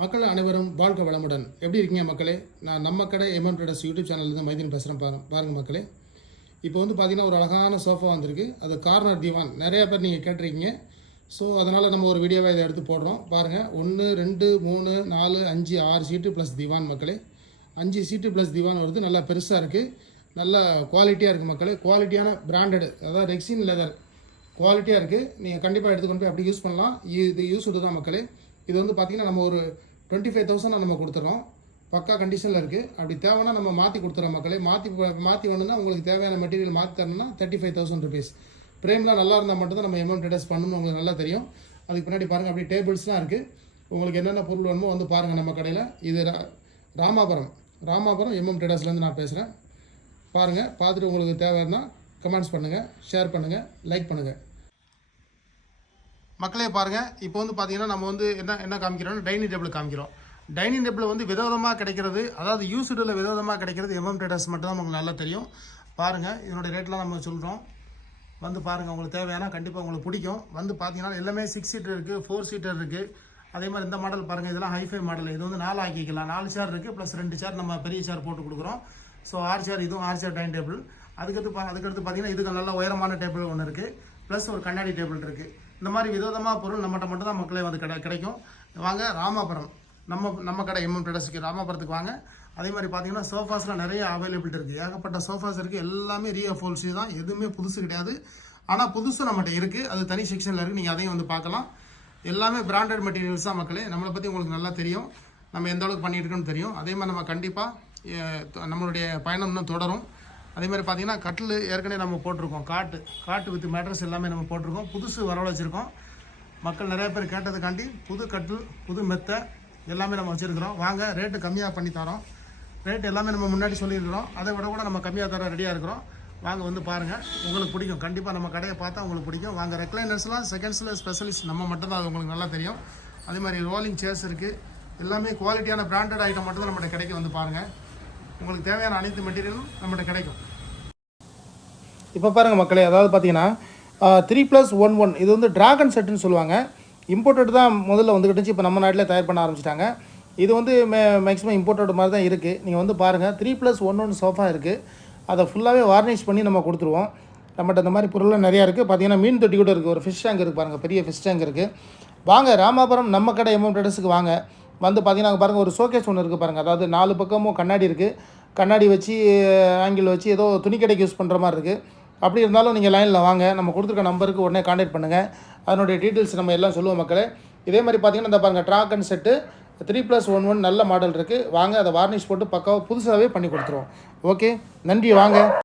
மக்கள் அனைவரும் வாழ்க வளமுடன். எப்படி இருக்கீங்க மக்களே? நான் நம்ம கடை எம்எம் ட்ரேடர்ஸ் யூடியூப் சேனல்லேருந்து மைதீன் பேசுகிறேன். பாருங்கள் மக்களே, இப்போ வந்து பார்த்தீங்கன்னா ஒரு அழகான சோஃபா வந்திருக்கு. அது கார்னர் திவான். நிறையா பேர் நீங்கள் கேட்டிருக்கீங்க. ஸோ அதனால் நம்ம ஒரு வீடியோவாக இதை எடுத்து போடுறோம். பாருங்கள், 1 2 3 4 5 6 சீட்டு ப்ளஸ் திவான் மக்களே. 5 சீட்டு ப்ளஸ் திவான் வருது. நல்லா பெருசாக இருக்குது, நல்ல குவாலிட்டியாக இருக்குது மக்களே. குவாலிட்டியான பிராண்டடு, அதாவது ரெக்ஸின் லெதர் குவாலிட்டியாக இருக்குது. நீங்கள் கண்டிப்பாக எடுத்துக்கொண்டு போய் அப்படி யூஸ் பண்ணலாம். இது யூஸ் தான் மக்களே. இது வந்து பார்த்திங்கன்னா நம்ம ஒரு 25,000 நம்ம கொடுத்துட்றோம். பக்கா கண்டிஷனில் இருக்குது. அப்படி தேவைன்னா நம்ம மாற்றி கொடுத்துறோம் மக்களே. மாற்றி வேணும்னா உங்களுக்கு தேவையான மெட்டீரியல் மாற்றி தரணும்னா 35,000 ருபீஸ். ஃப்ரேம்லாம் நல்லா இருந்தால் மட்டும்தான் நம்ம எம்எம் ட்ரேடர்ஸ் பண்ணணும்னு உங்களுக்கு நல்லா தெரியும். அதுக்கு பின்னாடி பாருங்கள், அப்படியே டேபிள்ஸ்லாம் இருக்குது. உங்களுக்கு என்னென்ன பொருள் வேணுமோ வந்து பாருங்கள் நம்ம கடையில். இது ராமாபுரம் எம்எம் ட்ரேடர்ஸ்லேருந்து நான் பேசுகிறேன். பாருங்கள், பார்த்துட்டு உங்களுக்கு தேவைன்னா கமெண்ட்ஸ் பண்ணுங்கள், ஷேர் பண்ணுங்கள், லைக் பண்ணுங்கள். மக்களே பாருங்கள், இப்போ வந்து பார்த்தீங்கன்னா நம்ம வந்து என்ன காமிக்கிறோம், டைனிங் டேபிள் காமிக்கிறோம். டைனிங் டேபிள் வந்து விதவிதமாக கிடைக்கிறது, அதாவது யூஸ்டில் விதவிதமாக கிடைக்கிறது எம்எம் ட்ரேடர்ஸ் மட்டும் தான் உங்களுக்கு நல்லா தெரியும். பாருங்கள், இதனுடைய ரேட்லாம் நம்ம சொல்கிறோம். வந்து பாருங்கள், உங்களுக்கு தேவையான கண்டிப்பாக உங்களுக்கு பிடிக்கும். வந்து பார்த்தீங்கன்னா எல்லாமே 6 சீட்டர் இருக்குது, 4 சீட்டர் இருக்குது. அதே மாதிரி இந்த மாடல் பாருங்கள், இதெல்லாம் ஹைஃபை மாடல். இது வந்து 4 ஆக்கிக்கலாம். 4 சேர் இருக்குது, ப்ளஸ் 2 சேர் நம்ம பெரிய சேர் போட்டு கொடுக்குறோம். ஸோ 6 சேர், இதுவும் 6 சேர் டைனிங் டேபிள். அதுக்கடுத்து பார்த்தீங்கன்னா இதுக்கு நல்ல உயரமான டேபிள் ஒன்று இருக்குது, ப்ளஸ் ஒரு கண்ணாடி டேபிள் இருக்குது. இந்த மாதிரி விதவிதமாக பொருள் நம்மகிட்ட மட்டும் தான் மக்களே வந்து கிடைக்கும். வாங்க, ராமாபுரம் நம்ம கடை எம்எம் ட்ரேடர்ஸ்க்கு ராமாபுரத்துக்கு வாங்க. அதே மாதிரி பார்த்தீங்கன்னா சோஃபாஸ்லாம் நிறைய அவைலபிலிட்டி இருக்குது. ஏகப்பட்ட சோஃபாஸ் இருக்குது. எல்லாமே ரீஅஃபோல்சி தான், எதுவுமே புதுசு கிடையாது. ஆனால் புதுசு நம்மகிட்ட இருக்குது, அது தனி செக்ஷனில் இருக்குது. நீங்கள் அதையும் வந்து பார்க்கலாம். எல்லாமே பிராண்டட் மெட்டீரியல்ஸ் தான் மக்களே. நம்மளை பற்றி உங்களுக்கு நல்லா தெரியும், நம்ம எந்த அளவுக்கு பண்ணியிருக்கோன்னு தெரியும். அதே மாதிரி நம்ம கண்டிப்பாக நம்மளுடைய பயணம் இன்னும் தொடரும். அதே மாதிரி பார்த்தீங்கன்னா கட்டில் ஏற்கனவே நம்ம போட்டிருக்கோம். காட்டு வித் மேட்ரஸ் எல்லாமே நம்ம போட்டிருக்கோம். புதுசு வரவழைச்சிருக்கோம். மக்கள் நிறைய பேர் கேட்டதுக்காண்டி புது கட்டில், புது மெத்தை எல்லாமே நம்ம வச்சுருக்கிறோம். வாங்க, ரேட்டு கம்மியாக பண்ணி தரோம். ரேட் எல்லாமே நம்ம முன்னாடி சொல்லியிருக்கிறோம். அதை விட கூட நம்ம கம்மியாக தர ரெடியாக இருக்கிறோம். வாங்க, வந்து பாருங்கள், உங்களுக்கு பிடிக்கும். கண்டிப்பாக நம்ம கடையை பார்த்தா உங்களுக்கு பிடிக்கும். வாங்க, ரெக்லைனர்ஸ்லாம் செகண்ட்ஸில் ஸ்பெஷலிஸ்ட் நம்ம மட்டும்தான், அது உங்களுக்கு நல்லா தெரியும். அதே மாதிரி ரோலிங் சேர்ஸ் இருக்குது. எல்லாமே குவாலிட்டியான பிராண்டட் ஐட்டம் மட்டும்தான் நம்மகிட்ட கிடைக்க. வந்து பாருங்கள், உங்களுக்கு தேவையான அனைத்து மெட்டீரியலும் நம்மகிட்ட கிடைக்கும். இப்போ பாருங்கள் மக்களே, அதாவது பார்த்தீங்கன்னா 3+1 இது வந்து டிராகன் செட்டுன்னு சொல்லுவாங்க. இம்போர்ட்டட் தான் முதல்ல வந்துக்கிட்டுச்சு, இப்போ நம்ம நாட்டில் தயார் பண்ண ஆரம்பிச்சிட்டாங்க. இது வந்து மேக்ஸிமம் இம்போர்ட்டட் மாதிரி தான் இருக்குது. நீங்கள் வந்து பாருங்கள், 3+1 சோஃபா இருக்குது. அதை ஃபுல்லாகவே வார்னிஷ் பண்ணி நம்ம கொடுத்துருவோம். நம்மகிட்ட இந்த மாதிரி பொருள்லாம் நிறையா இருக்குது. பார்த்தீங்கன்னா மீன் தொட்டி கூட இருக்குது, ஒரு ஃபிஷ் டேங்க் இருக்குது பாருங்கள், பெரிய ஃபிஷ் டேங்க் இருக்குது. வாங்க, ராமாபுரம் நம்ம கடை எம்எம் ட்ரேடர்ஸுக்கு வாங்க. வந்து பார்த்தீங்கன்னா பாருங்கள், ஒரு ஷோகேஸ் ஒன்று இருக்குது பாருங்கள். அதாவது 4 பக்கமும் கண்ணாடி இருக்குது. கண்ணாடி வச்சு ஆங்கிள் வச்சு ஏதோ துணி கடைக்கு யூஸ் பண்ணுற மாதிரி இருக்குது. அப்படி இருந்தாலும் நீங்கள் லைனில் வாங்க, நம்ம கொடுத்துருக்க நம்பருக்கு உடனே கான்டாக்ட் பண்ணுங்கள். அதனுடைய டீட்டெயில்ஸ் நம்ம எல்லாம் சொல்லுவோம் மக்களே. இதே மாதிரி பார்த்தீங்கன்னா இந்த பாருங்கள், டிராகன் செட்டு 3+1 நல்ல மாடல் இருக்குது. வாங்க, அதை வார்னிஷ் போட்டு பக்காவாக புதுசாகவே பண்ணி கொடுத்துருவோம். ஓகே, நன்றி. வாங்க.